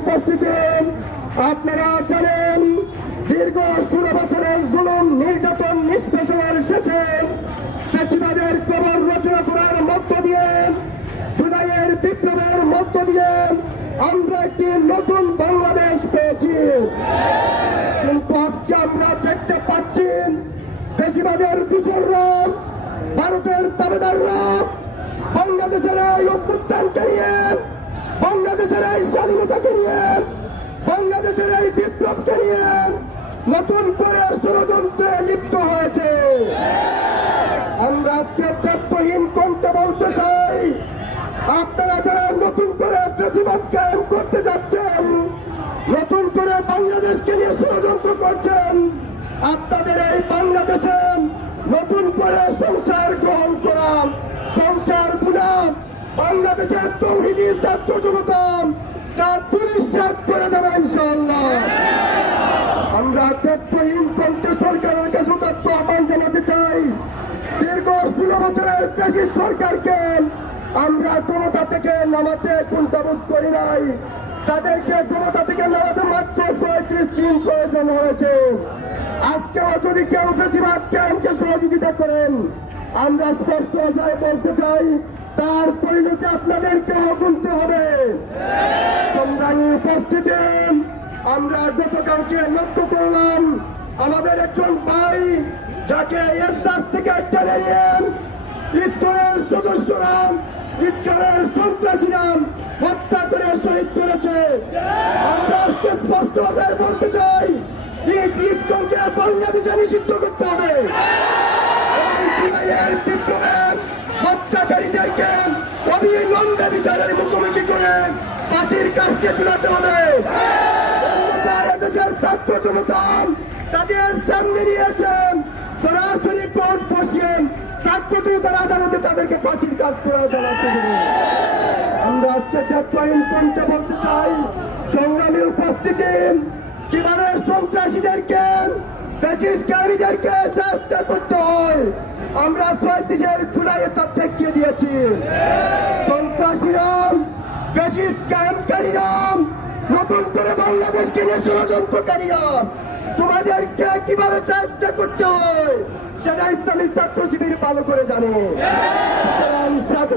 উপস্থিতি আপনারা জানেন দীর্ঘ 16 বছরের জুলুম নির্যাতন নিষ্পেষণের শেষে ফ্যাসিবাদের কবর রচনা করার মধ্য দিয়ে জুলাইয়ের বিপ্লবের মধ্য দিয়ে আমরা একটি নতুন বাংলাদেশ পেয়েছি। কিন্তু আজকে আমরা দেখতে পাচ্ছি ফ্যাসিবাদের দূষণরা, ভারতের দাবিদাররা বাংলাদেশের এই অভ্যুত্থানকে নিয়ে, বাংলাদেশের এই স্বাধীনতাকে নিয়ে, বাংলাদেশের এই বিপ্লবকে নিয়ে নতুন করে ষড়যন্ত্রে লিপ্ত হয়েছে। আমরা আজকে তথ্যহীন কণ্ঠে বলতে চাই, আপনারা যারা নতুন করে প্রতিবাদ কায়েম করতে যাচ্ছেন, নতুন করে বাংলাদেশকে নিয়ে ষড়যন্ত্র করছেন, আপনাদের এই বাংলাদেশে নতুন করে সংসার গ্রহণ করা, সংসার গুণা বাংলাদেশের তৌহিদি ছাত্র জনতা তা পুলিশ করে দেবে ইনশাআল্লাহ। আমরা তথ্যহীন কণ্ঠে সরকারের কাছে তথ্য আহ্বান জানাতে চাই, দীর্ঘ 16 বছরের ফ্যাসিস্ট সরকারকে আমরা ক্ষমতা থেকে নামাতে কুণ্ঠাবোধ করি নাই। তাদেরকে ক্ষমতা থেকে নামাতে মাত্র 35 দিন প্রয়োজন হয়েছে। আজকেও যদি কেউ ফ্যাসিবাদ কায়েমকে সহযোগিতা করেন, আমরা স্পষ্ট ভাষায় বলতে চাই তার পরিণতি আপনাদেরকে গুনতে হবে। সংগ্রামী উপস্থিতি, আমরা গতকালকে লক্ষ্য করলাম আমাদের একজন ভাই যাকে এরদাস থেকে টেনে নিয়ে ইসকনের সদস্যরা, ইসকনের সন্ত্রাসীরা হত্যা করে শহীদ করেছে। আমরা আজকে স্পষ্ট ভাষায় বলতে চাই ইসকনকে বাংলাদেশে নিষিদ্ধ করতে হবে। বিপ্লবের হত্যাকারীদেরকে অবিলম্বে বিচারের মুখোমুখি করে ফাঁসির কাজকে তুলাতে হবে। দেশের ছাত্র জনতা তাদের সামনে নিয়ে এসেন সরাসরি কোর্ট বসিয়ে ছাত্র জনতার আদালতে তাদেরকে ফাঁসির কাজ করে জানাতে হবে। আমরা আজকে তথ্যহীন কণ্ঠে বলতে চাই, সংগ্রামী উপস্থিতি, কিভাবে সন্ত্রাসীদেরকে ফ্যাসিস্টকারীদেরকে শাস্তি করতে হয় আমরা 35 জুলাইয়ে তা দেখিয়ে দিয়েছি। সন্ত্রাসীরা, ফ্যাসিস্ট কায়েমকারীরা, নতুন করে বাংলাদেশকে নিয়ে ষড়যন্ত্রকারীরা তোমাদেরকে কিভাবে শাস্তি করতে হয় সেটা ইসলামী ছাত্র শিবির ভালো করে জানে।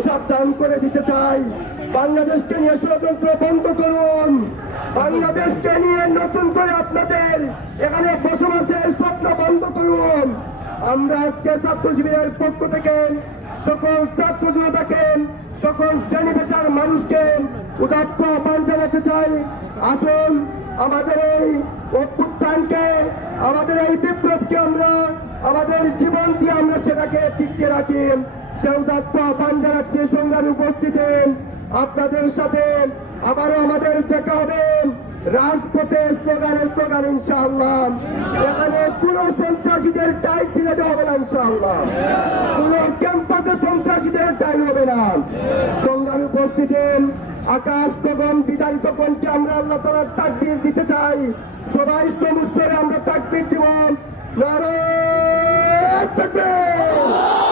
সাবধান করে দিতে চাই, বাংলাদেশকে নিয়ে ষড়যন্ত্র বন্ধ করুন। বাংলাদেশকে নিয়ে নতুন করে আপনাদের এখানে বসবাসের স্বপ্ন বন্ধ করুন। আমরা আজকে ছাত্র শিবিরের পক্ষ থেকে সকল ছাত্র জনতাকে, সকল শ্রেণী পেশার মানুষকে উদাত্ত আহ্বান জানাতে চাই, আসুন আমাদের এই অভ্যুত্থানকে, আমাদের এই বিপ্লবকে আমরা আমাদের জীবন দিয়ে আমরা সেটাকে টিকিয়ে রাখি। সে উদাত্ত আহ্বান জানাচ্ছি। সংগ্রামী উপস্থিতি, আপনাদের সাথে আবারও আমাদের দেখা হবে রাজপথে স্লোগান ইনশাআল্লাহ। এখানে কোন সন্ত্রাসীদের টাই সিলেটে হবে না ইনশাআল্লাহ, কোন ক্যাম্পাসে সন্ত্রাসীদের টাই হবে না। সংগ্রামী উপস্থিতি, আকাশ গগন বিদারিত কণ্ঠে আমরা আল্লাহ তাআলার তাকবীর দিতে চাই। সবাই সমুস্বরে আমরা তাকবীর দিব। নারে তাকবীর।